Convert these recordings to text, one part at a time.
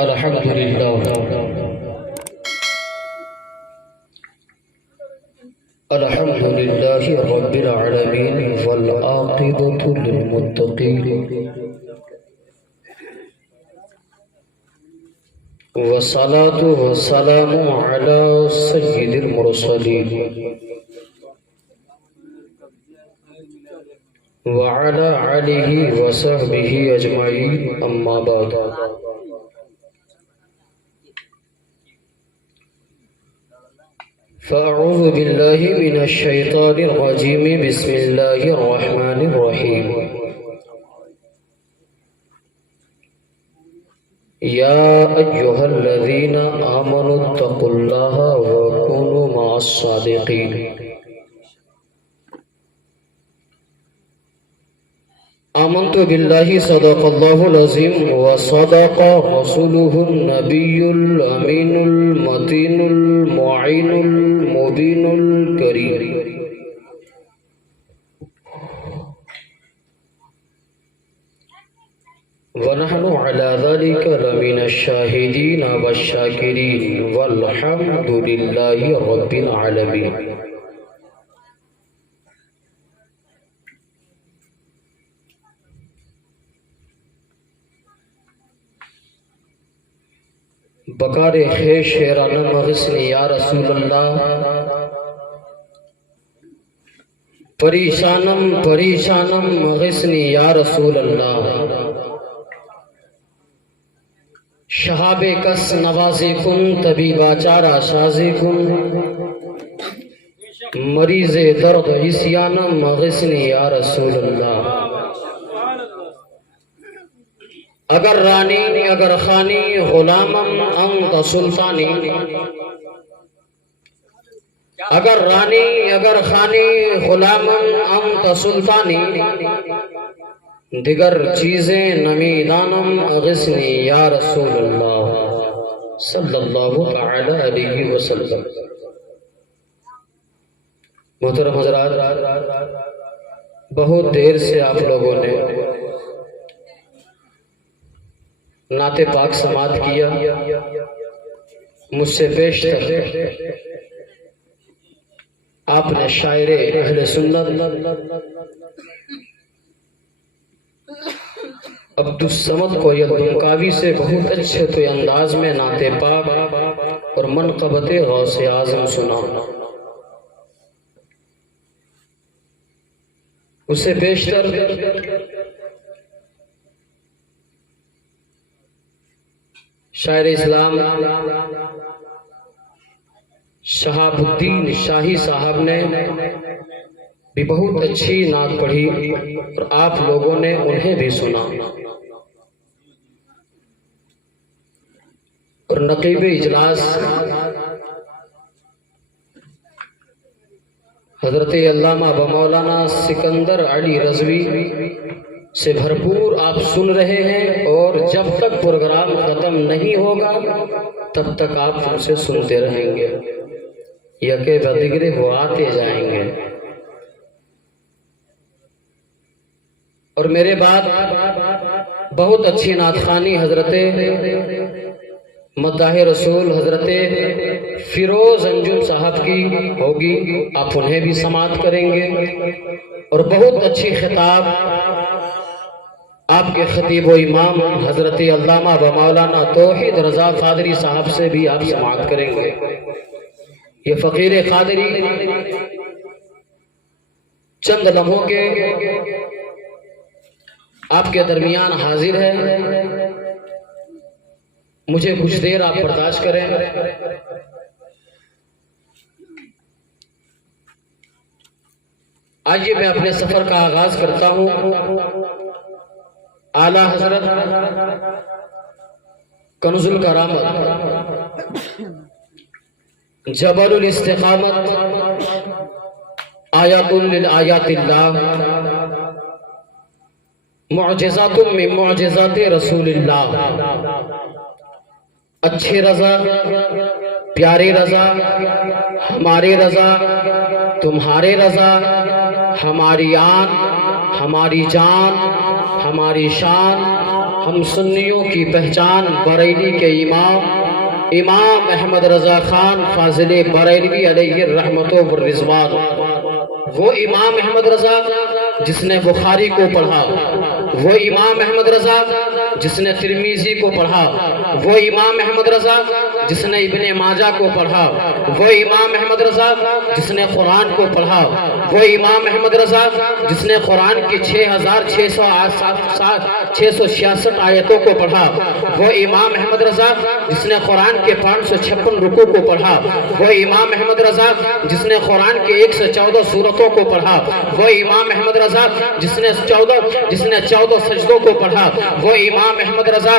الحمد لله الحمد لله رب العالمين والعاقبة للمتقين والصلاة والسلام على سيد المرسلين وعلى آله وصحبه أجمعين أما بعد فأعوذ بالله من الشيطان الرجيم بسم الله الرحمن الرحيم يا أيها الذين آمنوا اتقوا الله وكونوا مع الصادقين آمنت بالله صدق الله العظيم وصدق رسوله النبي الأمين المتين المعين المبين الكريم ونحن على ذلك لمن الشاهدين والشاكرين والحمد لله رب العالمين بکار خیش شیرانہ مغسنی یا رسول اللہ پریشانم پریشانم مغسنی یا رسول اللہ شہاب کس نوازی کن طبیب آچارہ سازی کن مریض درد عیسیانم مغسنی یا رسول اللہ اگر رانی اگر خانی غلامم انت سلطانی اگر رانی اگر خانی غلامم انت سلطانی دیگر چیزیں نمیدانم اغسنی یا رسول اللہ صلی اللہ تعالی علیہ وسلم محترم حضرات، بہت دیر سے آپ لوگوں نے نعت پاک سماعت کیا، مجھ سے بیشتر آپ نے شاعر اہل سنت عبدالصمد کو یلدنکاوی سے بہت اچھے تو انداز میں نعت پاک اور منقبت غوث اعظم سنا، اسے بیشتر شاعر اسلام شہاب الدین شاہی صاحب نے بھی بہت اچھی نعت پڑھی اور آپ لوگوں نے انہیں بھی سنا، اور نقیب اجلاس حضرت علامہ مولانا سکندر علی رضوی سے بھرپور آپ سن رہے ہیں، اور جب تک پروگرام ختم نہیں ہوگا تب تک آپ ان سے سنتے رہیں گے، یکے بدگرے وہ آتے جائیں گے۔ اور میرے بعد بہت اچھی نعت خوانی حضرت مداح رسول حضرت فیروز انجم صاحب کی ہوگی، آپ انہیں بھی سماعت کریں گے، اور بہت اچھی خطاب آپ کے خطیب و امام حضرت علامہ و مولانا توحید رضا قادری صاحب سے بھی آپ سماعت کریں گے۔ یہ فقیر قادری چند لمحوں کے آپ کے درمیان حاضر ہے، مجھے کچھ دیر آپ برداشت کریں۔ آئیے میں اپنے سفر کا آغاز کرتا ہوں۔ اعلیٰ حضرت کنز الکرامت جبل الاستقامت آیات للآیات اللہ معجزات من معجزات رسول اللہ، اچھی رضا پیاری رضا ہماری رضا تمہاری رضا ہماری آن ہماری جان ہماری شان ہم سنیوں کی پہچان بریلی کے امام احمد رضا خان فاضل بریلوی علیہ الرحمت والرضوان، وہ امام احمد رضا جس نے بخاری کو پڑھا، وہ امام احمد رضا جس نے ترمیزی کو پڑھا، وہ امام احمد رضا جس نے ابن ماجہ کو پڑھا، وہ امام احمد رضا جس نے قرآن کو پڑھا، وہ امام احمد رضا جس نے قرآن کی 6666 آیتوں کو پڑھا، وہ امام احمد رضا جس نے قرآن کے 556 رکوع کو پڑھا، وہ امام احمد رضا جس نے قرآن کے 114 سورتوں کو پڑھا، وہ امام احمد رضا جس نے 14 سجدوں کو پڑھا، وہ امام احمد رضا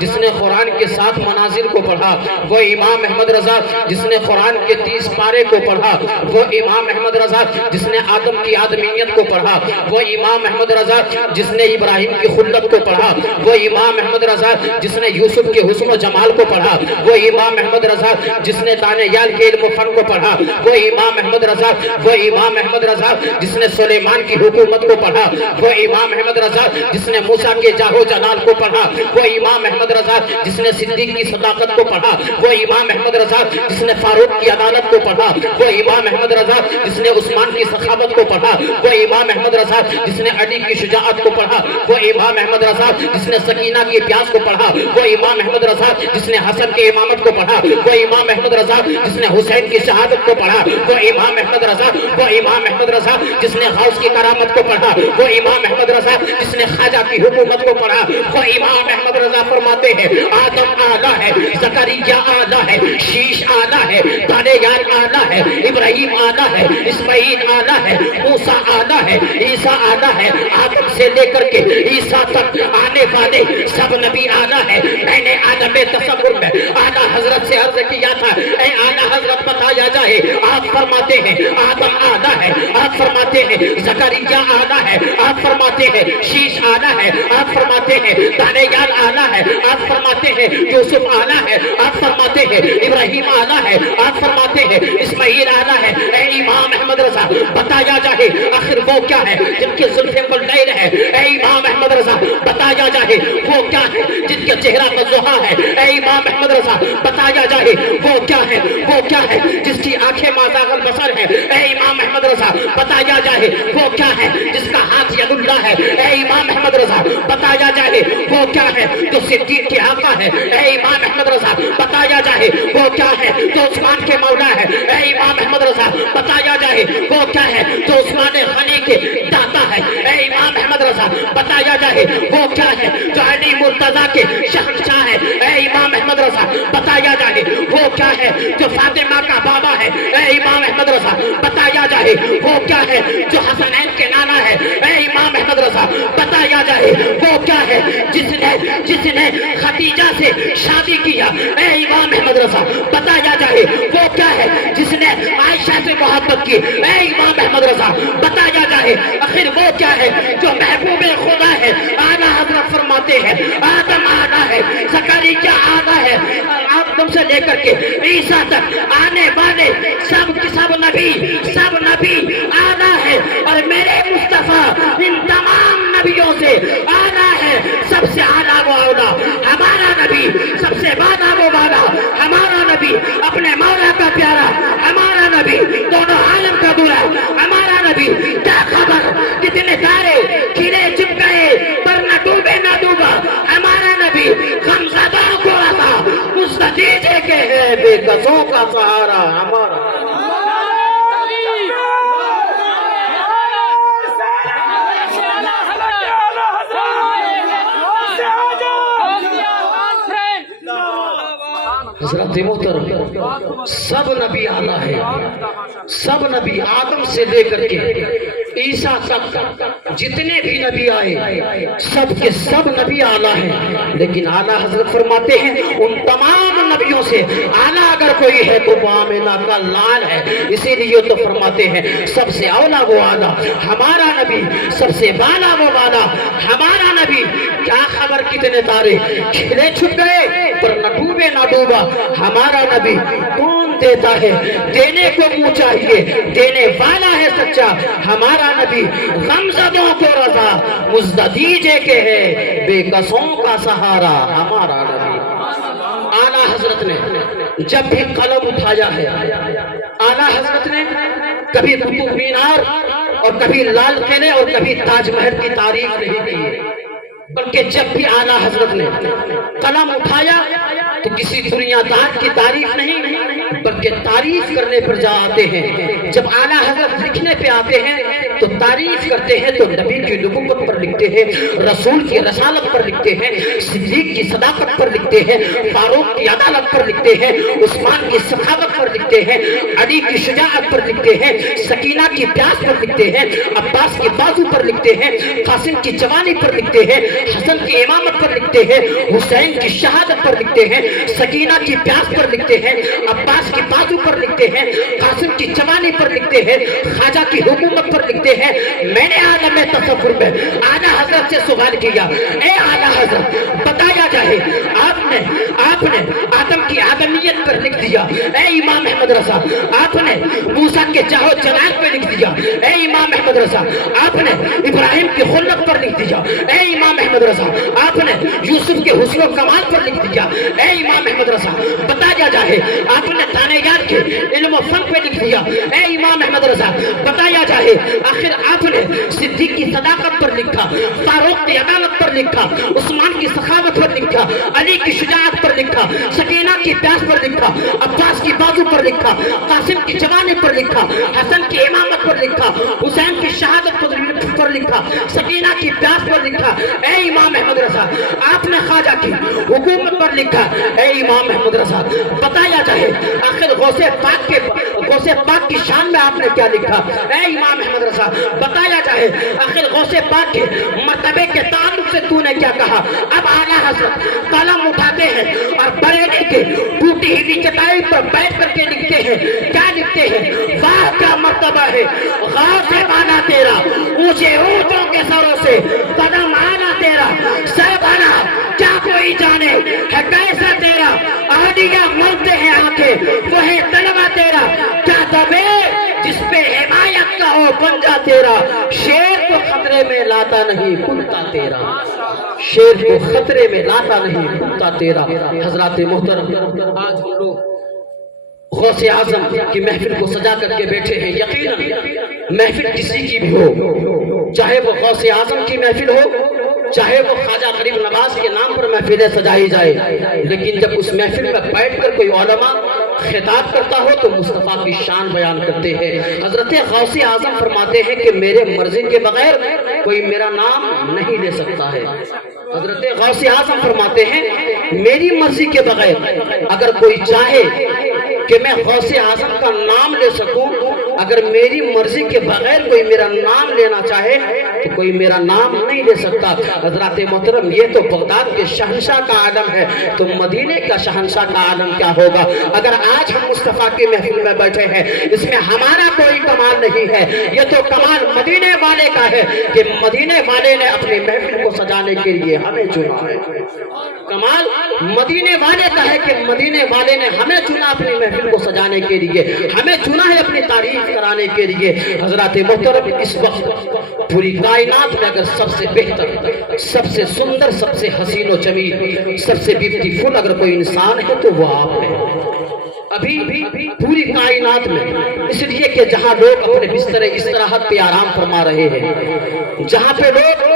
جس نے قرآن کے 7 منازل کو پڑھا، وہ امام احمد رضا جس نے قرآن کے 30 پارے کو پڑھا، وہ امام احمد رضا جس نے آدم کی آدمیت کو پڑھا، وہ امام احمد رضا جس نے ابراہیم کی خلت کو پڑھا، وہ امام احمد رضا جس نے یوسف کے حسن و جمال کو پڑھا، وہ امام احمد رضا جس نے دانیال کے علم و فن کو پڑھا، وہ امام احمد رضا جس نے سلیمان کی حکومت کو پڑھا، وہ امام احمد رضا جس نے موسیٰ کے جاہ و جلال کو پڑھا، وہ امام احمد رضا جس نے صدیق کی صداقت کو پڑھا، وہ امام احمد رضا جس نے فاروق کی عدالت کو پڑھا، وہ امام احمد رضا جس نے عثمان کی سخاوت کو پڑھا، وہ امام احمد رضا جس نے علی کی شجاعت کو پڑھا، وہ امام احمد رضا جس نے سکینہ کی پیاس کو پڑھا، وہ امام احمد رضا جس نے حسن کی امامت کو پڑھا، وہ امام احمد رضا جس نے حسین کی شہادت کو پڑھا، وہ امام احمد رضا جس نے غوث کی کرامت کو پڑھا، وہ امام احمد رضا جس نے خواجہ کی حکومت کو پڑھا، وہ امام احمد رضا فرماتے ہیں آدم آلہ ہے، زکریا آلہ ہے، شیش آلہ ہے، دانیال آلہ ہے، ابراہیم آلہ ہے، اسماعیل آلہ ہے، موسیٰ آلہ ہے، عیسیٰ آلہ ہے، آدم سے لے کر کے عیسیٰ تک آنے والے سب نبی آلہ ہے۔ میں نے عالم تصور میں اعلیٰ حضرت سے عرض کیا تھا، اے اعلیٰ حضرت بتایا جائے، آپ فرماتے ہیں آدم آلہ ہے، آپ فرماتے ہیں زکریا آلہ ہے، آپ فرماتے ہیں شیش آلہ ہے، آپ فرماتے ہیں دانیال آلہ ہے، آپ فرماتے ہیں یوسف آلہ ہے، آپ فرماتے ہیں ابراہیم آلہ ہے، آپ فرماتے ہیں اسماعیل آلہ ہے۔ اے امام احمد رضا بتایا جائے آخر وہ کیا ہے جن کے زلفیں پر لیل ہے؟ اے امام احمد رضا بتایا جائے وہ کیا ہے جن کے چہرہ پر ضحیٰ ہے؟ اے امام احمد رضا بتایا جائے وہ کیا ہے جس کی آنکھیں مازاغ البصر ہے؟ اے امام احمد رضا بتایا جائے وہ کیا ہے جس کا ہاتھ ید اللہ ہے؟ اے امام احمد رضا بتایا جائے وہ کیا ہے جو صدیق کی آقا ہے؟ اے امام احمد رضا بتایا جائے وہ کیا ہے جو عثمان کے مولا ہے؟ اے امام احمد رضا بتایا جائے وہ کیا ہے جو عثمان غنی کے داتا ہے؟ اے امام احمد رضا بتایا جائے وہ کیا ہے جو علی مرتضیٰ کے شہنشاہ ہے؟ اے امام احمد رضا بتایا جائے وہ کیا ہے جو فاطمہ کا بابا ہے؟ اے امام احمد رضا بتایا جائے وہ کیا ہے جو حسنین کے نانا ہے؟ اے امام احمد رضا بتایا جائے وہ کیا ہے جس نے خدیجہ سے شادی کیا؟ اے امام احمد رضا بتایا جائے وہ کیا ہے جس نے عائشہ سے محبت کی؟ اے امام احمد رضا بتایا جائے آخر وہ کیا ہے جو محبوب خدا ہے؟ اعلیٰ حضرت فرماتے ہیں آدم آلہ ہے، زکریا آلہ ہے، آدم سے لے کر کے عیسیٰ تک آنے والے سب نبی آلہ ہے، اور میرے مصطفیٰ ان تمام نبیوں سے آلہ ہے۔ سب سے آلہ وہ اولا ہمارا نبی، سب سے بالا وہ بالا ہمارا نبی، اپنے مولا کا پیارا ہمارا نبی، دونوں عالم کا دولہ ہمارا نبی۔ کیا خبر کتنے تارے کھلے چپ گئے پر نہ ڈوبے نہ ڈوبا ہمارا نبی، غمزدہ کو عطا مستدیجے کے ہے بے کسوں کا سہارا ہمارا۔ حضرت محترم سب نبی آلہ ہے، سب نبی آدم سے لے کر کے عیسیٰ تک جتنے بھی نبی آئے سب کے سب نبی آلہ ہیں، لیکن اعلیٰ حضرت فرماتے ہیں ان تمام نبیوں سے اعلیٰ اگر کوئی ہے تو وہ آمنہ کا لال ہے۔ اسی لیے تو فرماتے ہیں سب سے اولا وہ اعلیٰ ہمارا نبی، سب سے بالا وہ بالا ہمارا نبی۔ کیا خبر کتنے تارے کھلے چھپ گئے پر نہ ڈوبے نہ ڈوبا ہمارا نبی۔ کون دیتا ہے دینے کو منہ چاہیے دینے والا ہے سچا ہمارا نبی غمزدوں کو رضا مزد دیجے کے ہے بے کسوں کا سہارا ہمارا نبی۔ اعلیٰ حضرت نے جب بھی قلم اٹھایا ہے اعلیٰ حضرت نے کبھی قطب مینار اور کبھی لال قلعے اور کبھی تاج محل کی تعریف نہیں کی بلکہ جب بھی اعلیٰ حضرت نے قلم اٹھایا تو کسی دنیا دار کی تعریف نہیں بلکہ تعریف کرنے پر جا آتے ہیں۔ جب اعلیٰ حضرت لکھنے پہ آتے ہیں تو تعریف کرتے ہیں تو نبی کی نبوت پر لکھتے ہیں رسول کی رسالت پر لکھتے ہیں صدیق کی صداقت پر لکھتے ہیں فاروق کی عدالت پر لکھتے ہیں عثمان کی سخاوت پر لکھتے ہیں علی کی شجاعت پر لکھتے ہیں سکینہ کی پیاس پر لکھتے ہیں عباس کی بازو پر لکھتے ہیں قاسم کی جوانی پر لکھتے ہیں حسن کی امامت پر لکھتے ہیں حسین کی شہادت پر لکھتے ہیں سکینہ کی پیاس پر لکھتے ہیں عباس کی بازو پر لکھتے ہیں قاسم کی جوانی پر لکھتے ہیں خواجہ کی حکومت پر لکھتے ہیں۔ میں نے عالم تصور میں اعلیٰ حضرت سے سوال کیا اے اعلیٰ حضرت بتایا جائے آپ نے آدم کی آدمیت پر لکھ دیا اے امام احمد رضا آپ نے موسیٰ کے جاہ و جلال پہ لکھ دیا اے امام احمد رضا آپ نے ابراہیم کی خلت پر لکھ دیا اے امام احمد رضا آپ نے یوسف کے حسن و کمال پر لکھ دیا اے امام احمد رضا بتایا جائے آپ نے دانیال کے علم و فن پہ لکھ دیا اے امام احمد رضا بتایا جائے آخر آپ نے صدیق کی صداقت پر لکھا فاروق کی عدالت پر لکھا عثمان کی سخاوت پر لکھا علی کی شجاعت پر لکھا سکینہ کی پیاس پر لکھا عباس کی بازو پر لکھا قاسم کی جوانی پر لکھا حسن کی امامت پر لکھا حسین کی شہادت پر لکھا سکینہ کی پیاس پر لکھا اے امام احمد رضا آپ نے خواجہ کی حکومت پر لکھا اے امام احمد رضا بتایا جائے آخر غوث پاک کی شان میں آپ نے کیا لکھا اے امام احمد رضا بتایا جائے آخر غوث پاک کے مرتبے کے تعلق سے تو نے کیا کہا۔ اب اعلیٰ حضرت قلم اٹھاتے ہیں اور بریلی کے ٹوٹی ہوئی چٹائی پر بیٹھ کر کے لکھتے ہیں کیا لکھتے ہیں واہ کیا مرتبہ ہے غوث بالا تیرا اونچے اونٹوں کے سروں سے قدم آنا تیرا سہبانا کیا کوئی جانے ہے کیسا تیرا آدیاں ملتے ہیں آنکھیں وہ ہے طلبہ تیرا کیا دبے جس پہ حمایت کا ہو پنجا تیرا شیر کو خطرے میں لاتا نہیں کتا تیرا شیر کو خطرے میں لاتا نہیں کتا تیرا۔ حضرات محترم آج ہم لوگ غوث اعظم کی محفل کو سجا کر کے بیٹھے ہیں یقیناً محفل کسی کی بھی ہو چاہے وہ غوث اعظم کی محفل ہو چاہے وہ خواجہ غریب نواز کے نام پر محفلیں سجائی جائے لیکن جب اس محفل میں بیٹھ کر کوئی علماء خطاب کرتا ہو تو مصطفیٰ کی شان بیان کرتے ہیں۔ حضرت غوث اعظم فرماتے ہیں کہ میرے مرضی کے بغیر کوئی میرا نام نہیں لے سکتا ہے۔ حضرت غوث اعظم فرماتے ہیں میری مرضی کے بغیر اگر کوئی چاہے کہ میں غوث اعظم کا نام لے سکوں اگر میری مرضی کے بغیر کوئی میرا نام لینا چاہے تو کوئی میرا نام نہیں لے سکتا۔ حضرات محترم یہ تو بغداد کے شہنشاہ کا عالم ہے تو مدینے کا شہنشاہ کا عالم کیا ہوگا۔ اگر آج ہم مصطفیٰ کی محفل میں بیٹھے ہیں اس میں ہمارا کوئی کمال نہیں ہے یہ تو کمال مدینے والے کا ہے کہ مدینے والے نے اپنی محفل کو سجانے کے لیے ہمیں چنا ہے۔ کمال مدینے والے کا ہے کہ مدینے والے نے ہمیں چنا اپنی محفل کو سجانے کے لیے ہمیں چنا ہے اپنی تعریف کرانے کے لیے۔ حضرات محترم اس وقت پوری کائنات میں اگر سب سے بہتر سب سے سندر سب سے حسین و جمیل سب سے بیوٹیفل اگر کوئی انسان ہے تو وہ آپ ہے ابھی پوری کائنات میں، اس لیے کہ جہاں لوگ اپنے بستر استراحت پہ آرام فرما رہے ہیں جہاں پہ لوگ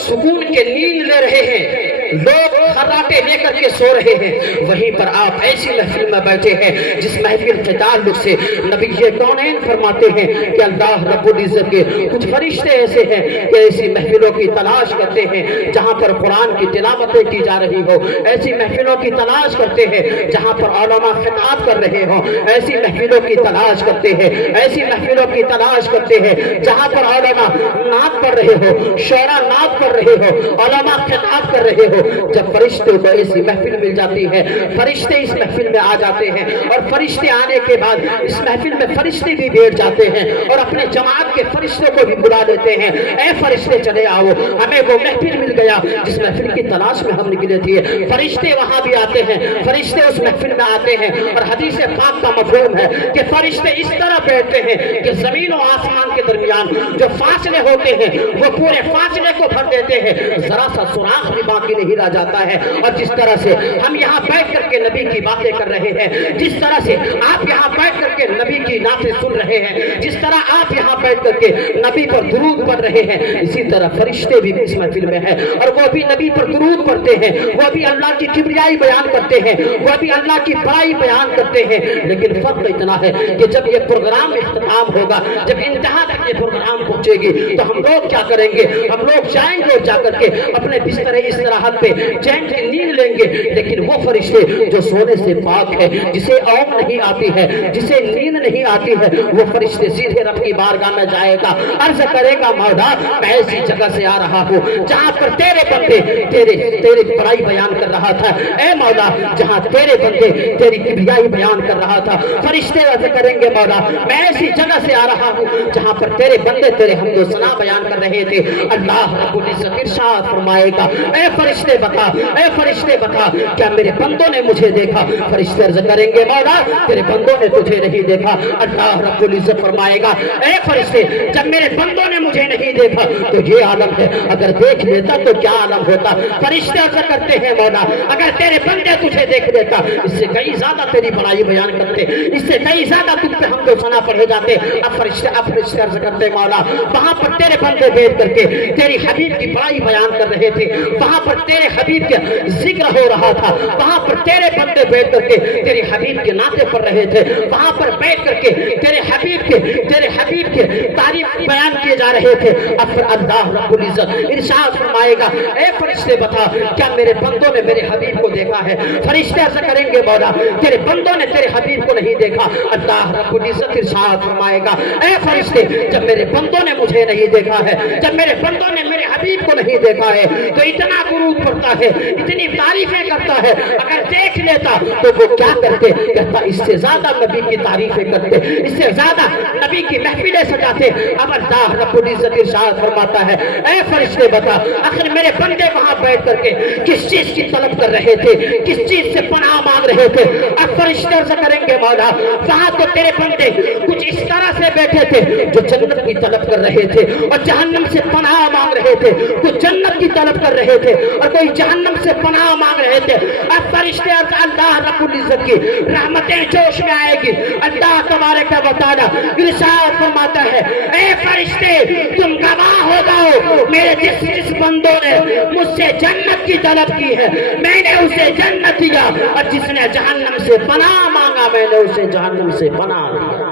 سکون کے نیند لے رہے ہیں لوگ خراٹے لے کر کے سو رہے ہیں وہیں پر آپ ایسی محفل میں بیٹھے ہیں جس محفل کے تعلق سے نبی کونین فرماتے ہیں کہ اللہ رب العزت کے کچھ فرشتے ایسے ہیں کہ ایسی محفلوں کی تلاش کرتے ہیں جہاں پر قرآن کی تلاوتیں کی جا رہی ہو ایسی محفلوں کی تلاش کرتے ہیں جہاں پر علماء خطاب کر رہے ہوں ایسی محفلوں کی تلاش کرتے ہیں ایسی محفلوں کی تلاش کرتے ہیں جہاں پر علماء نعت پڑھ رہے ہو شعراء نعت پڑھ رہے ہو علماء خطاب کر رہے ہو ہو جب فرشتوں کو ایسی محفل مل جاتی ہے، فرشتے اس محفل میں آ جاتے ہیں، اور فرشتے آنے کے بعد اس محفل میں فرشتے بھی بیٹھ جاتے ہیں اور اپنے جماعت کے فرشتوں کو بھی بلا لیتے ہیں، اے فرشتے چلے آؤ، ہمیں وہ محفل مل گیا جس محفل کی تلاش میں ہم نکلے تھے۔ فرشتے وہاں بھی آتے ہیں، فرشتے اس محفل میں آتے ہیں، اور حدیث پاک کا مفہوم ہے کہ فرشتے اس طرح بیٹھتے ہیں کہ زمین و آسمان کے درمیان جو فاصلے ہوتے ہیں وہ پورے فاصلے کو بھر دیتے ہیں، ذرا سا سراغ بھی باقی نہیں رہ جاتا ہے۔ اور جس طرح سے ہم یہاں بیٹھ کر کے نبی کی باتیں کر رہے ہیں، جس طرح سے آپ یہاں بیٹھ کر کے نبی کی نعتیں سن رہے ہیں، جس طرح آپ یہاں بیٹھ کر کے نبی پر درود پڑھ رہے ہیں، اسی طرح فرشتے بھی اس محفل میں ہیں، اور وہ بھی نبی پر درود پڑھتے ہیں، وہ بھی اللہ کی کبریائی بیان کرتے ہیں، وہ بھی اللہ کی بڑائی بیان کرتے ہیں۔ لیکن فرق اتنا ہے کہ جب یہ پروگرام اختتام ہوگا، جب انتہا تک یہ پروگرام پہنچے گی، تو ہم لوگ کیا کریں گے؟ ہم لوگ جائیں گے اور جا کر کے اپنے بستر استراحت پہ چین کی نیند لیں گے، لیکن وہ فرشتے جو سونے سے پاک ہے، جسے اونگ نہیں آتی ہے، جسے نیند نہیں آتی ہے، وہ فرشتے سیدھے رب کی بارگاہ میں جائے گا، عرض کرے گا مولا میں ایسی جگہ سے آ رہا ہوں جہاں پر تیرے بندے تیری بڑائی بیان کر رہا تھا، اے مولا جہاں تیرے بندے تیری کبریائی بیان کر رہا تھا۔ فرشتے عرض کریں گے مولا میں ایسی جگہ سے آ رہا ہوں جہاں پر تیرے بندے تیرے حمد و ثنا بیان کر رہے تھے۔ اللہ رب العزت ارشاد فرمائے گا اے فرشتے بتا، اے فرشتے بتا کیا میرے بندوں نے مجھے دیکھا؟ فرشتے عرض کریں گے مولا تیرے بندوں نے تجھے نہیں دیکھا۔ اللہ رب العزت فرمائے گا اے فرشتے جب میرے بندوں نے مجھے نہیں دیکھا تو یہ عالم ہے، اگر دیکھ لیتا تو کیا عالم ہوتا؟ فرشتے عرض کرتے ہیں مولا اگر تیرے بندے تجھے دیکھ لیتا اس سے کئی زیادہ تیری بڑائی بیان کرتے، اس سے کئی زیادہ تجھ پہ حمد و ثنا پڑھے جاتے۔ اب فرشتے عرض کرتے مولا وہاں پر تیرے بندے بیٹھ کر کے تیری حبیب کی بڑائی بیان کر رہے تھے، وہاں پر تیرے حبیب کا ذکر ہو رہا تھا، وہاں پر تیرے بندے بیٹھ کر کے تیری حبیب کے نعتیں پڑھ رہے تھے، وہاں پر بیٹھ کر کے تیرے حبیب کے تعریف بیان کیے جا رہے تھے۔ اب پھر اللہ رب العزت ارشاد فرمائے گا اے فرشتے بتا کیا میرے بندوں نے میرے حبیب کو دیکھا ہے؟ فرشتے ایسا کریں گے مولا تیرے بندوں نے تیرے حبیب کو نہیں دیکھا۔ اللہ رب العزت ارشاد فرمائے گا اے فرشتے جب میرے بندوں نے مجھے نہیں دیکھا ہے، جب میرے بندوں نے میرے حبیب کو نہیں دیکھا ہے تو اتنا درود پڑھتا ہے، اتنی تعریفیں کرتا ہے، اگر دیکھ لیتا تو وہ کیا کرتے؟ کہتا اس سے زیادہ نبی کی تعریفیں کرتے، اس سے زیادہ نبی کی محفلیں سجاتے۔ اب اللہ رب العزت ارشاد فرماتا ہے اے فرشتے بتا آخر میرے بندے وہاں بیٹھ کر کے کس چیز کی طلب کر رہے تھے، کس چیز سے پناہ مانگ رہے تھے؟ اب فرشتے عرض کریں گے مولا وہاں تو تیرے بندے کچھ اس طرح سے بیٹھے تھے جو جنت کی طلب کر رہے تھے اور جہنم سے پناہ مانگ رہے تھے، کچھ جنت کی طلب کر رہے تھے اور کوئی جہنم سے پناہ مانگ رہے تھے۔ اب فرشتے اللہ رب العزت کی رحمتیں جوش میں آئے گی، اللہ تبارک و تعالی ارشاد فرماتا ہے اے فرشتے تم گواہ ہو جاؤ میرے جس بندوں نے مجھ سے جنت کی طلب کی ہے میں نے اسے جنت دیا، اور جس نے جہنم سے پناہ مانگا میں نے اسے جہنم سے پناہ دیا۔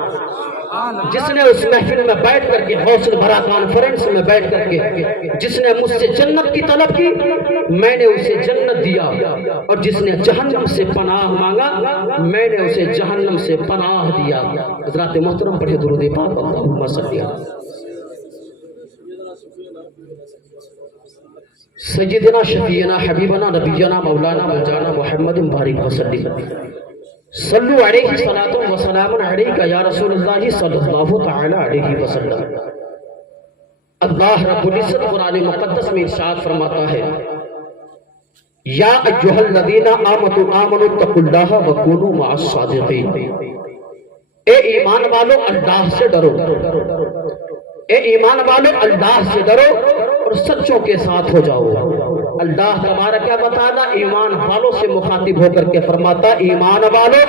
جس نے اس محفل میں بیٹھ کر کے حوصلہ بھرا کانفرنس میں بیٹھ کر کے جس نے مجھ سے جنت کی طلب کی میں نے اسے جنت دیا، اور جس نے جہنم سے پناہ مانگا میں نے اسے جہنم سے پناہ دیا۔ حضرات محترم پڑھے درود پاک اللہم صلی علی سیدنا شفیعنا حبیبنا نبینا مولانا مولانا محمد بارک وسلم صلو علیہ صلاۃ و سلام علیک یا رسول اللہ صلی اللہ تعالی علیہ وسلم۔ اللہ رب العزت قرآن مقدس میں ارشاد فرماتا ہے یا ایھا الذین آمنوا اتقوا اللہ وکونوا مع الصادقین، اے ایمان والو اللہ سے ڈرو، اے ایمان والو اللہ سے ڈرو اور سچوں کے ساتھ ہو جاؤ۔ اللہ تبارک و تعالی ایمان والوں سے مخاطب ہو کر کے فرماتا ایمان والو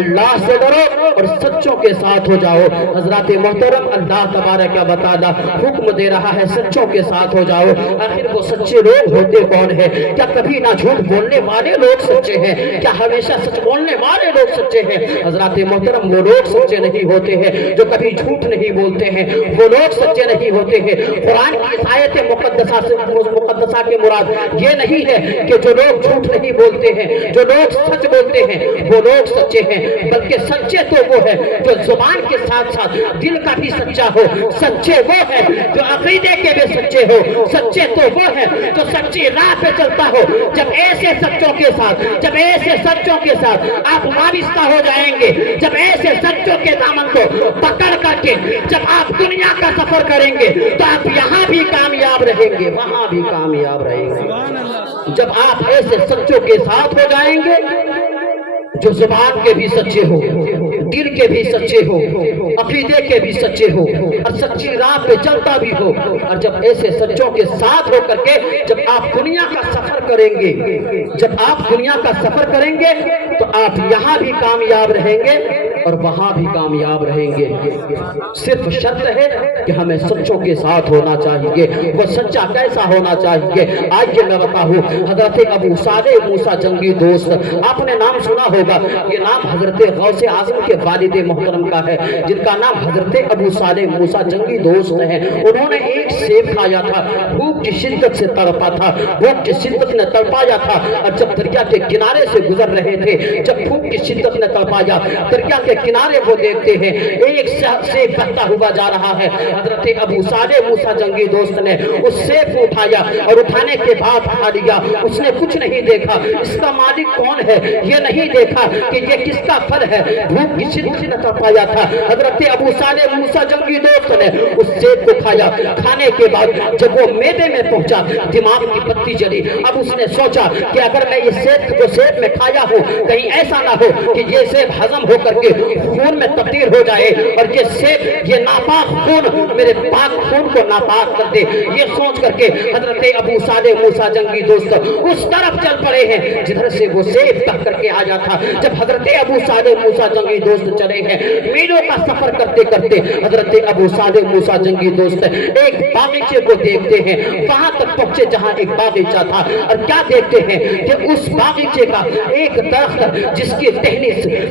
اللہ سے ڈرو اور سچوں کے ساتھ ہو جاؤ۔ حضرات محترم اللہ تبارک و تعالی حکم دے رہا ہے سچوں کے ساتھ ہو جاؤ۔ آخر وہ سچے لوگ ہوتے کون ہیں؟ کیا کبھی نہ جھوٹ بولنے والے لوگ سچے ہیں؟ کیا ہمیشہ سچ بولنے والے لوگ سچے ہیں؟ حضرات محترم وہ لوگ سچے نہیں ہوتے ہیں جو کبھی جھوٹ نہیں بولتے ہیں، وہ لوگ سچے نہیں ہوتے ہیں۔ قرآن کی آیت مقدسہ کے مراد یہ نہیں ہے کہ جو لوگ جھوٹ نہیں بولتے ہیں، جو لوگ سچ بولتے ہیں وہ لوگ سچے ہیں، بلکہ سچے تو وہ ہے جو زبان کے ساتھ ساتھ دل کا بھی سچا ہو، سچے وہ ہے جو عقیدے کے بھی سچے ہو، سچے تو وہ ہے جو سچی راہ پہ چلتا ہو۔ جب ایسے سچوں کے ساتھ، جب ایسے سچوں کے ساتھ آپ وابستہ ہو جائیں گے، جب ایسے سچوں کے دامن کو پکڑ کر کے جب آپ دنیا کا سفر کریں گے تو آپ یہاں بھی کامیاب رہیں گے، وہاں بھی کامیاب رہیں گے۔ جب آپ ایسے سچوں کے ساتھ ہو جائیں گے جو زبان کے بھی سچے ہو، دل کے بھی سچے ہو، عقیدے کے بھی سچے ہو، اور سچی راہ پہ چلتا بھی ہو، اور جب ایسے سچوں کے ساتھ ہو کر کے جب آپ دنیا کا سفر کریں گے، جب آپ دنیا کا سفر کریں گے تو آپ یہاں بھی کامیاب رہیں گے اور وہاں بھی کامیاب رہیں گے۔ صرف شرط ہے کہ ہمیں سچوں کے ساتھ ہونا چاہیے۔ وہ سچا کیسا ہونا چاہیے؟ آئیے میں بتاؤں۔ حضرت ابو صالح موسیٰ جنگی دوست، آپ نے نام سنا ہوگا، یہ نام حضرت غوث اعظم کے والد محترم کا ہے، جن کا نام حضرت ابو صالح موسیٰ جنگی دوست ہے۔ انہوں نے ایک سیب کھایا تھا، بھوک کی شدت سے تڑپا تھا، بھوک کی شدت نے تڑپایا تھا، اور جب دریا کے کنارے سے گزر رہے تھے، جب بھوک کی شدت نے تڑپایا، دریا کے کنارے وہ دیکھتے ہیں ایک سیب بہتا ہوا جا رہا ہے۔ حضرت ابو صالح موسیٰ جنگی دوست نے اس سیب کو اٹھایا اور اٹھانے کے بعد کھا لیا۔ اس نے کچھ نہیں دیکھا اس کا مالک کون ہے، یہ نہیں دیکھا کہ یہ کس کا پھل ہے، بھوک کی شدت نے تڑپایا تھا۔ حضرت ابو صالح موسیٰ جنگی دوست نے اس سیب کو کھایا۔ کھانے کے بعد جب وہ معدے میں پہنچا، دماغ کی بتی جلی۔ اب اس نے سوچا کہ اگر میں یہ سیب میں کھایا ہوں، کہیں ایسا نہ ہو کہ یہ سیب ہضم ہو کر کے خون میں تبدیل ہو جائے اور یہ سیب، یہ ناپاک خون میرے پاک خون کو ناپاک کر دے۔ یہ سوچ کر کے حضرت ابو صالح موسیٰ جنگی دوست اس طرف چل پڑے ہیں جدھر سے وہ سیب بہ کر کے آیا تھا۔ جب حضرت ابو صالح موسیٰ جنگی دوست چلے ہیں، میلوں کا سفر کرتے کرتے حضرت ابو صالح موسیٰ جنگی دوست ایک باغیچے کو دیکھتے ہیں۔ وہاں تک پہنچے جہاں ایک باغیچہ تھا، اور کیا دیکھتے ہیں کہ اس باغیچے کا ایک درخت جس کی ٹہنی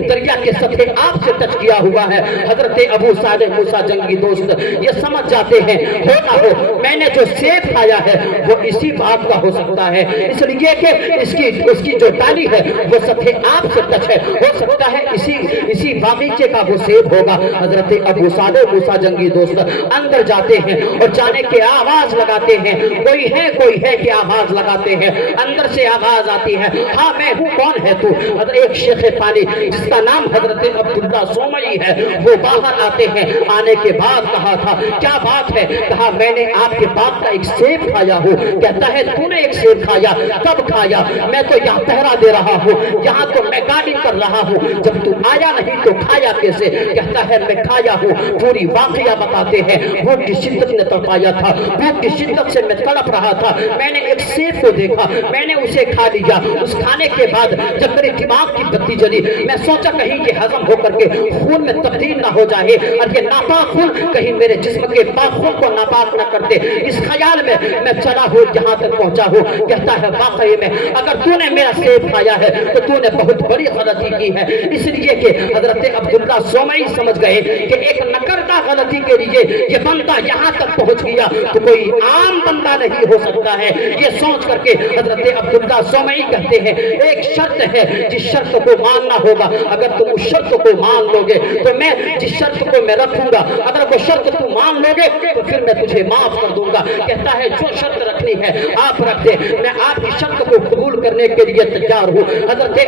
دریا کے سطح آپ سے ٹچ کیا ہوا ہے۔ حضرت ابو صالح موسیٰ جنگی دوست یہ سمجھ جاتے ہیں ہو نہ ہو میں نے جو سیب کھایا ہے وہ اسی باغ کا ہو سکتا ہے، اس لیے کہ اس کی جو ڈالی ہے وہ سطح آپ سے ٹچ ہے، ہو سکتا ہے اسی باغیچے کا وہ سیب ہوگا۔ حضرت ابو صالح موسیٰ جنگی دوست اندر جاتے ہیں اور جانے کے آواز لگاتے ہیں، کوئی ہے کہ آواز لگاتے ہیں۔ اندر سے آواز آتی ہے، ہاں میں ہوں، کون ہے تو؟ حضرت ایک شیخ پانی جس کا نام حضرت عبداللہ سومئی ہے وہ باہر آتے ہیں۔ آنے کے بعد کہا تھا کیا بات ہے؟ کہا میں نے آپ کے باغ کا ایک سیب کھایا ہوں۔ کہتا ہے تو نے ایک سیب کھایا؟ کب کھایا؟ میں تو یہاں پہرا دے رہا ہوں، یہاں تو میں گاڑی کر رہا ہوں، جب تو آیا نہیں تو کھایا کیسے؟ کہتا ہے میں کھایا ہوں۔ پوری واقعہ بتاتے ہیں، بھوک کی شدت نے تڑپایا تھا، بھوک کی شدت سے میں تڑپ رہا تھا، میں نے ایک سیب کو دیکھا، میں نے اسے کھا لیا۔ اس کھانے کے بعد جب میرے دماغ کی بتی جلی، میں سوچا کہیں یہ ہضم ہو کر کے خون میں تبدیل نہ ہو جائے اور یہ ناپاک خون کہیں میرے جسم کے پاک خون کو ناپاک نہ کر دے۔ اس خیال میں میں چلا ہوں جہاں تک پہنچا ہوں۔ کہتا ہے واقعی میں اگر تو نے میرا سیب کھایا ہے تو تو نے بہت بڑی غلطی کی ہے، اس لیے کہ حضرت عبداللہ سومئی سمجھ گئے کہ ایک نکردہ غلطی کے لیے یہ بندہ یہاں تک پہنچ گیا تو کوئی عام بندہ نہیں ہو سکتا ہے۔ یہ سوچ کر کے حضرت عبداللہ سومئی کہتے ہیں ایک شرط ہے جس شرط کو ماننا ہوگا، اگر تم اس شرط کو مان لو گے تو میں جس شرط کو میں رکھوں گا، اگر وہ شرط تم مان لو گے تو پھر میں تجھے معاف کر دوں گا۔ کہتا ہے جو شرط رکھنی ہے آپ رکھ دیں، میں آپ کی شرط کو قبول کرنے کے لیے تیار ہوں۔ حضرت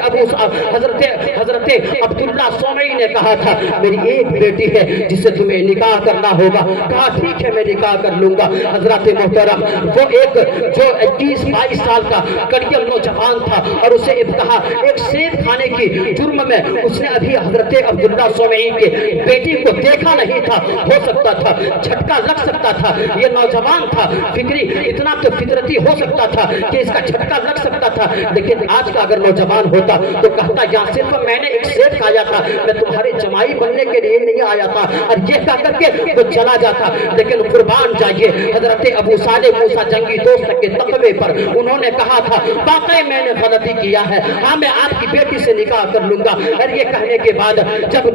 عبداللہ سومئی نے کہا تھا میری ایک بیٹی ہے جسے تمہیں نکاح کرنا ہوگا۔ کہا ٹھیک ہے میں نکاح کر لوں گا۔ حضرات محترم وہ ایک جو 21-22 سال کا کڑیل نوجوان تھا اور اسے ابتدا ایک سیب کھانے کی جرم میں اس نے ابھی حضرت عبداللہ سومئی کے بیٹی کو دیکھا نہیں تھا، ہو سکتا تھا جھٹکا لگ سکتا تھا، یہ نوجوان تھا، فکری اتنا تو فطرتی ہو سکتا تھا کہ اس کا جھٹکا لگ سکتا تھا، لیکن آج کا اگر نوجوان ہوتا تو کہتا یہاں صرف میں نے ایک سیب کھایا تھا، میں تمہارے جمائی بننے کے لیے نہیں آیا تھا، اور یہ کہہ کر کے وہ چلا جاتا۔ لیکن قربان جائیے حضرت ابو صالح موسیٰ جنگی دوست کے تقوی پر انہوں نے کہا تھا واقعی میں نے غلطی کیا ہے، ہاں میں آپ کی بیٹی سے نکاح کر لوں گا۔ اور یہ کہنے کے بعد جب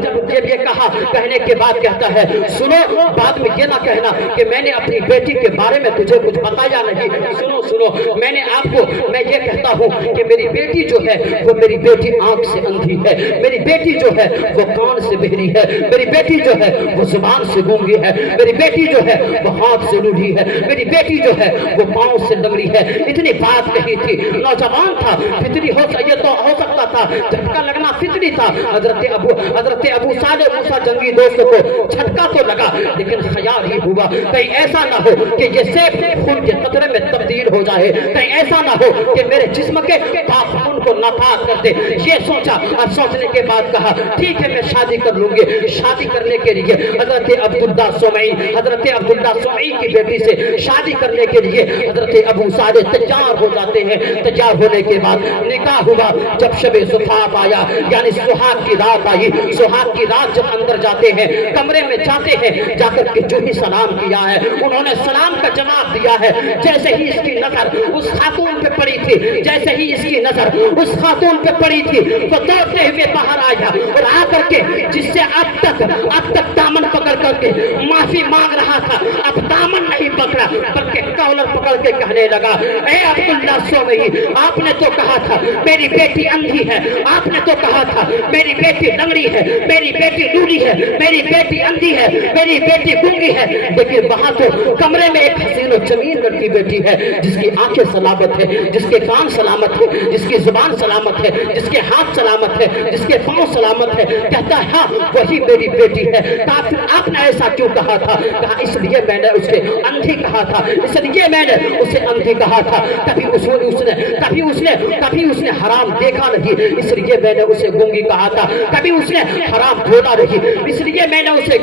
یہ کہا، کہنے کے بعد کہتا ہے سنو، بعد میں یہ نہ کہنا کہ میں نے اپنی بیٹی کے بارے میں تجھے کچھ بتایا نہیں، سنو سنو، میں نے آپ کو میں یہ کہتا ہوں کہ میری بیٹی جو ہے وہ میری بیٹی آنکھ سے اندھی ہے، میری بیٹی جو ہے وہ کان سے بہری ہے، میری بیٹی جو ہے وہ زبان سے گونگی ہے، میری بیٹی جو ہے وہ ہاتھ سے لولی ہے، میری بیٹی جو ہے وہ پاؤں سے لنگڑی ہے۔ اتنی بات کہی تھی، نوجوان تھا، فطری یہ تو ہو سکتا تھا، جھٹکا لگنا فطری تھا۔ حضرت ابو صالح موسیٰ جنگی دوست کو جھٹکا تو لگا، لیکن خیال ہی ہوا کہیں ایسا نہ ہو کہ یہ سیب خون کے قطرے میں تبدیل ہو جائے، کہیں ایسا نہ ہو کہ میرے جسم کے پاک خون کو ناپاک کر دے۔ یہ سوچا، اور سوچنے کے بعد کہا ٹھیک ہے میں شادی کر لوں گی۔ شادی کرنے کے لیے حضرت عبداللہ سمعی کی بیٹی سے شادی کرنے کے لیے حضرت ابو صالح تیار ہو جاتے ہیں۔ تیار ہونے کے بعد نکاح ہوا۔ جب شب زفاف آیا، یعنی سہاگ کی رات آئی، سہاگ کی رات جب اندر جاتے ہیں، کمرے میں جاتے ہیں، جا کر کے جو ہی سلام کیا ہے انہوں نے سلام کا جواب دیا ہے۔ جیسے ہی اس کی نظر اس خاتون پہ پڑی تھی، جیسے ہی اس کی نظر اس خاتون پہ پڑی تھی، وہ دوڑتے ہوئے باہر آیا اور آ کر کے جس سے اب تک دامن پکڑ کر کے معافی مانگ رہا تھا، اب دامن نہیں پکڑا بلکہ کالر پکڑ کے کہنے لگا اے عبداللہ سومئی، آپ نے تو کہا تھا میری بیٹی اندھی ہے، آپ نے تو کہا تھا میری بیٹی لنگڑی ہے، میری بیٹی لولی ہے، میری بیٹی اندھی ہے، میری بیٹی گونگی ہے، لیکن وہاں تو کمرے میں ایک حسین و جمیل لڑکی بیٹی ہے جس کی آنکھیں سلامت ہے، جس کے کان سلامت ہے، جس کی زبان سلامت ہے، جس کے ہاتھ سلامت ہے، جس کے پاؤں سلامت ہے۔ کہتا ہے ہاں وہی میری بیٹی ہے۔ کہا آپ نے ایسا کیوں کہا تھا؟ کہا اس لیے میں نے اسے اندھی کہا تھا، اس لیے میں نے اسے اندھی کہا تھا، کبھی اس نے حرام دیکھا نہیں، اس لیے میں نے اسے گونگی کہا تھا، کبھی اس نے حرام بولا نہیں، اس لیے میں نے اسے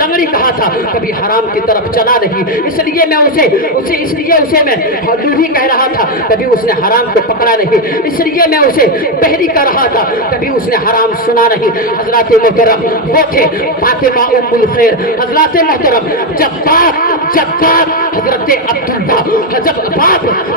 لنگڑی کہا تھا، کبھی حرام کی طرف چلا نہیں، اس لیے میں اسے میں لولی کہہ رہا تھا، کبھی اس نے حرام کو پکڑا نہیں، اس لیے میں اسے بہری کہہ رہا تھا، کبھی اس نے حرام سنا نہیں۔ حضرات محترم وہ تھے فاطمہ ام الخیر۔ حضرات محترم جب باپ حضرت عبداللہ،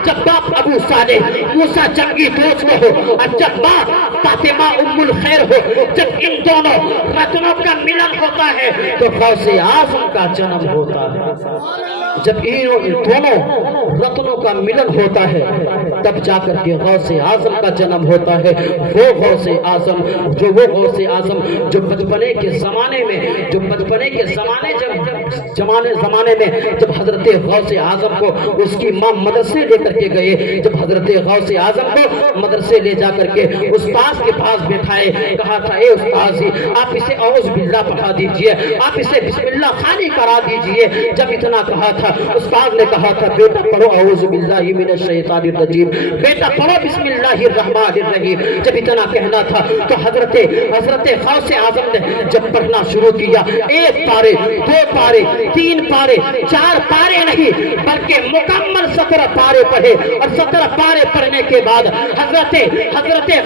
جب باپ ابو صالح موسیٰ جنگی دوست ہو اور جب باپ فاطمہ ام الخیر ہو، جب ان دونوں رتنوں کا ملن ہوتا ہے تو غوث اعظم کا جنم ہوتا ہے۔ جب ان دونوں رتنوں کا ملن ہوتا ہے تب جا کر کے غوث اعظم کا جنم ہوتا ہے۔ وہ غوث اعظم جو بچپنے کے زمانے میں جب حضرت غوث اعظم کو اس کی ماں مدرسے لے کر کے گئے، جب حضرت غوث اعظم کو مدرسے لے جا کر کے استاذ کے پاس بٹھائے، کہا تھا اے استاذ جی آپ اسے اعوذ باللہ پڑھا دیجئے، آپ اسے بسم اللہ خانی کرا دیجئے۔ جب اتنا کہا تھا استاذ نے کہا تھا بیٹا پڑھو اعوذ باللہ من الشیطان الرجیم، بیٹا پڑھو بسم اللہ الرحمن الرحیم۔ جب اتنا کہنا تھا تو حضرت غوث اعظم نے جب پڑھنا شروع کیا، ایک پارے، دو پارے، تین پارے، چار پارے نہیں بلکہ مکمل 17 پارے پڑھے، اور 17 پارے پڑھنے کے بعد حضرت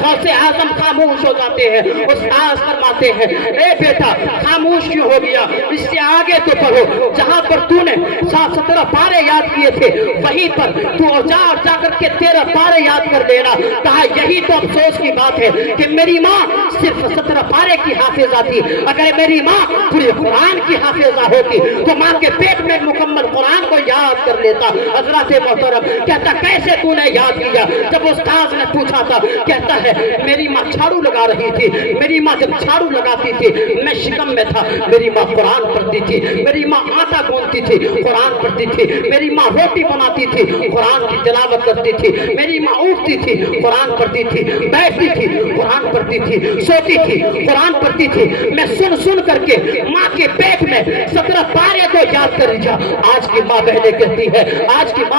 غوث اعظم خاموش ہو جاتے ہیں۔ استاذ فرماتے ہیں اے بیٹا خاموش کیوں ہو گیا، اس سے آگے تو پڑھو، جہاں پر تو نے 17 پارے یاد کیے تھے وہیں پر تو جا کر کے 13 پارے یاد کر دینا۔ کہا یہی تو افسوس کی بات ہے کہ میری ماں صرف 17 پارے کی حافظہ تھی، اگر میری ماں پورے قرآن کی حافظہ ہوتی تو ماں کے پیٹ میں مکمل قرآن کو یاد کر لیتا۔ حضرات محترم کہتا کیسے تو نے یاد کیا؟ جب استاذ نے پوچھا تھا کہتا ہے میری ماں جھاڑو لگا رہی تھی، میری ماں جب جھاڑو لگاتی تھی میں شکم میں تھا، میری ماں قرآن پڑھتی تھی، میری ماں آٹا گوندتی تھی قرآن پڑھتی تھی، میری ماں روٹی بناتی تھی قرآن کی تلاوت کرتی تھی، میری ماں اٹھتی تھی قرآن پڑھتی تھی، بیٹھتی تھی قرآن پڑھتی تھی، سوتی تھی قرآن پڑھتی تھی۔ میں سن کر کے ماں کے پیٹ میں 17 پارے کو یاد کر لیا۔ آج کی ماں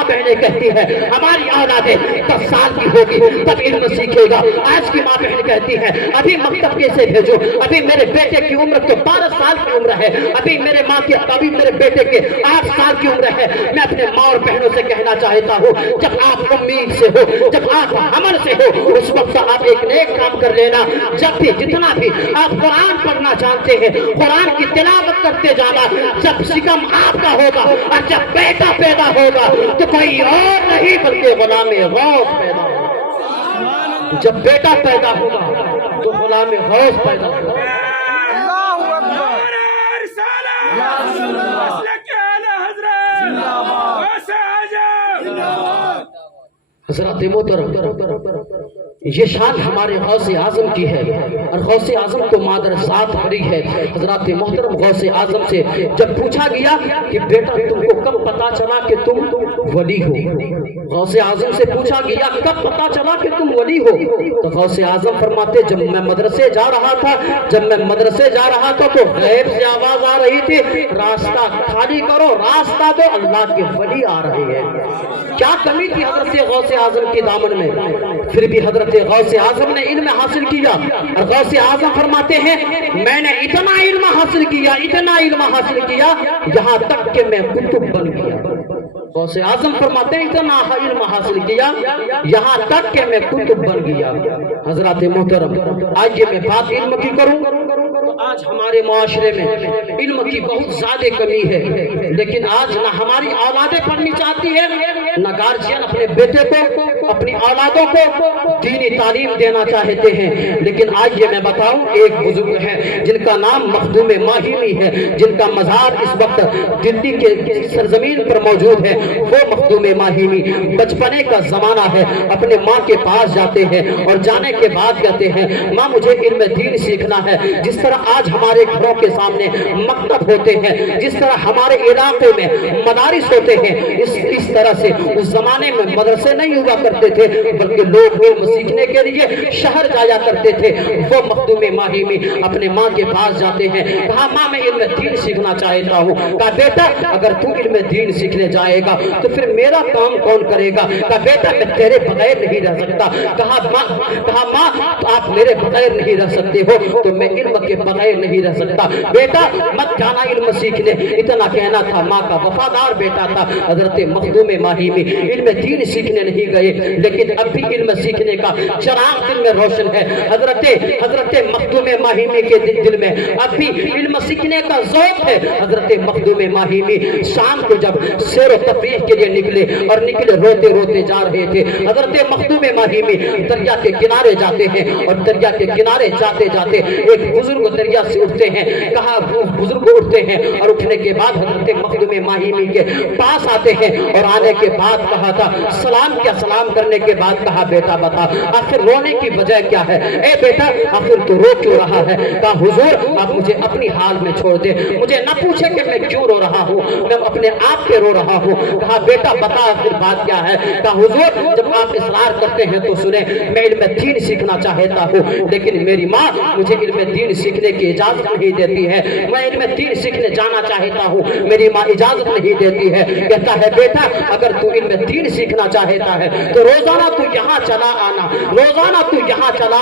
بہنیں کہتی ہے ہماری اولاد 10 سال کی ہوگی تب علم سیکھے گا۔ آج کی ماں بہن کہتی ہے ابھی مکتب کیسے بھیجو، ابھی میرے بیٹے کی عمر تو 12 سال کی عمر ہے، ابھی میرے بیٹے کے 8 سال کی عمر ہے۔ میں اپنے ماں اور بہنوں سے کہنا چاہتا ہوں جب آپ امید سے ہو، جب آپ عمل سے ہو، اس وقت آپ ایک نیک کام کر لینا۔ جب بھی جتنا بھی آپ قرآن پڑھنا جانتے ہیں، قرآن کی تلاوت کرتے جانا۔ جب شکم آپ کا ہوگا اور جب بیٹا پیدا ہوگا تو کوئی اور نہیں بلکہ غلام غوث پیدا ہوگا۔ جب بیٹا پیدا ہوگا تو غلام غوث پیدا ہوگا۔ حضرات محترم، یہ شان ہمارے غوث اعظم کی ہے اور غوث اعظم کو مادر ذات پڑی ہے۔ حضرات محترم، غوث اعظم سے جب پوچھا گیا کہ بیٹا تم کو کب پتا چلا کہ تم ولی ہو، غوث اعظم سے پوچھا گیا کب پتا چلا کہ تم ولی ہو، تو غوث اعظم فرماتے جب میں مدرسے جا رہا تھا تو غیب سے آواز آ رہی تھی راستہ خالی کرو، راستہ دو، اللہ کے ولی آ رہے ہیں۔ کیا کمی تھی حضرت غوث اعظم کی دامن میں؟ پھر بھی حضرت غوث اعظم نے علم حاصل کیا اور غوث اعظم فرماتے ہیں میں نے اتنا علم حاصل کیا یہاں تک کہ میں کتب بن گیا۔ غوث اعظم فرماتے ہیں اتنا علم حاصل کیا یہاں تک کہ میں کتب بن گیا۔ حضرات محترم، آئیے میں بات علم کی کروں تو آج ہمارے معاشرے میں علم کی بہت زیادہ کمی ہے، لیکن آج نہ ہماری اولادیں پڑھنی چاہتی ہے، نہ گارجین اپنے بیٹے کو، اپنی اولادوں کو دینی تعلیم دینا چاہتے ہیں۔ لیکن آئیے میں بتاؤں، ایک بزرگ ہے جن کا نام مخدوم ماہیمی ہے، جن کا مزار اس وقت دلی کے سرزمین پر موجود ہے۔ وہ مخدوم ماہیمی بچپنے کا زمانہ ہے، اپنے ماں کے پاس جاتے ہیں اور جانے کے بعد کہتے ہیں ماں مجھے علم دین سیکھنا ہے۔ جس طرح آج ہمارے گھروں کے سامنے مکتب ہوتے ہیں، جس طرح ہمارے علاقے میں مدارس ہوتے ہیں، اس طرح سے اس زمانے میں مدرسے نہیں ہوا کرتے تھے، بلکہ لوگ علم سیکھنے کے لیے شہر جایا کرتے تھے۔ وہ مخدوم ماہیمی اپنے ماں کے پاس جاتے ہیں، کہا ماں میں علم دین سیکھنا چاہتا ہوں۔ کہا بیٹا اگر تو علم دین سیکھنے جائے گا تو پھر میرا کام کون کرے گا؟ کہا بیٹا میں تیرے بغیر نہیں رہ سکتا۔ کہا ماں آپ میرے بغیر نہیں رہ سکتے ہو تو میں علم کے بغیر نہیں رہ سکتا۔ بیٹا مت جانا علم سیکھنے، اتنا کہنا تھا۔ ماں کا وفادار بیٹا تھا حضرت مخدوم ماہیمی، علم دین سیکھنے نہیں گئے، لیکن اب بھی علم سیکھنے کا چراغ دل میں روشن ہے۔ حضرت مخدوم ماہیمی کے دل میں اب بھی علم سیکھنے کا ذوق ہے۔ حضرت مخدوم ماہیمی شام کو جب سیر و تفریح کے لیے نکلے روتے روتے جا رہے تھے، حضرت مخدوم ماہیمی دریا کے کنارے جاتے ہیں اور دریا کے کنارے جاتے جاتے ایک بزرگ دریا سے اٹھتے ہیں۔ کہا بزرگ اٹھتے ہیں اور اٹھنے کے بعد حضرت مخدوم ماہیمی کے پاس آتے ہیں اور آنے کے بعد کہا تھا سلام کیا، سلام کرنے کے بعد کہا بیٹا بتا آخر رونے کی وجہ کیا ہے؟ اے بیٹا آخر تو رو کیوں رہا ہے؟ کہا حضور آپ مجھے اپنی حال میں چھوڑ دے، مجھے نہ پوچھے کہ میں کیوں رو رہا ہوں، میں اپنے آپ کے رو رہا ہوں۔ کہا بیٹا بتا آخر بات کیا ہے؟ کہا حضور جب آپ اصرار کرتے ہیں تو سنیں، میں علم دین سیکھنا چاہتا ہوں لیکن میری ماں مجھے علم دین سیکھنے کی اجازت نہیں دیتی ہے، میں علم دین سیکھنے جانا چاہتا ہوں، میری ماں اجازت نہیں دیتی ہے۔ کہتا ہے بیٹا اگر تو علم دین سیکھنا چاہتا ہے تو روزانہ تو یہاں چلا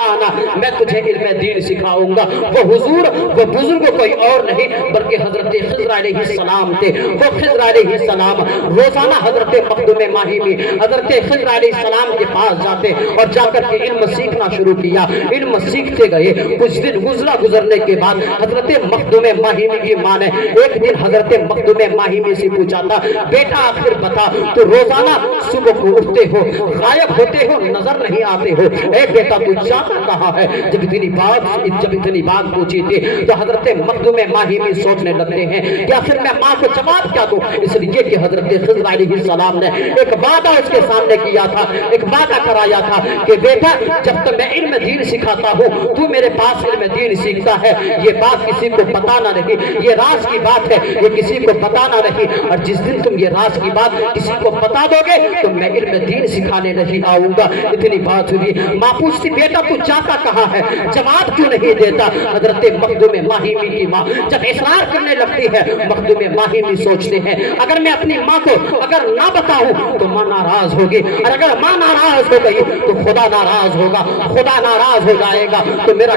آنا، میں تجھے علم دین سکھاؤں گا۔ وہ حضور وہ بزرگ کوئی اور نہیں بلکہ حضرت خضر علیہ السلام تھے۔ وہ خضر علیہ السلام روزانہ حضرت مخدوم ماہیمی حضرت خضر علیہ السلام کے پاس جاتے اور جا کر کے علم سیکھنا شروع کیا۔ علم سیکھتے گئے، کچھ دن گزرنے کے بعد حضرت مخدوم ماہیمی کی ماں نے ایک دن حضرت مخدوم ماہیمی سے پوچھا تھا بیٹا آخر بتا تو روزانہ صبح کو اٹھتے ہو غائب ہوتے ہو نظر نہیں آتے ہو، اے بیٹا تو جاتا کہاں ہے؟ جب اتنی بات پوچھی تھی تو حضرت مخدوم ماہیمی سوچنے لگتے ہیں کہ آخر میں ماں کو جواب کیا دوں، اس لیے کہ حضرت خضر علیہ السلام نے ایک وعدہ اس کے سامنے کیا تھا، ایک وعدہ کرایا تھا کہ بیٹا جب تک میں علم دین سکھاتا ہوں تو میرے پاس علم دین سیکھتا ہے، یہ بات کسی کو بتانا نہیں، یہ راز کی بات ہے، یہ کسی کو بتانا نہیں، اور جس دن تم یہ راز کی بات کسی کو بتا دو گے تو میں علم دین سکھانے نہیں آؤں گا۔ اتنی بات ہوئی، ماں پوچھتی بیٹا تو جاتا کہاں ہے، جواب کیوں نہیں دیتا؟ حضرت مخدوم ماہیمی کی ماں جب اصرار کرنے لگتی ہے، مخدوم ماہیمی سوچتے ہیں اگر میں اپنی ماں کو اگر نہ بتاؤں تو ماں ناراض ہوگی، اور اگر ماں ناراض ہو گئی تو خدا ناراض ہوگا، خدا ناراض ہو جائے گا تو میرا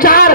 4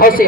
غوث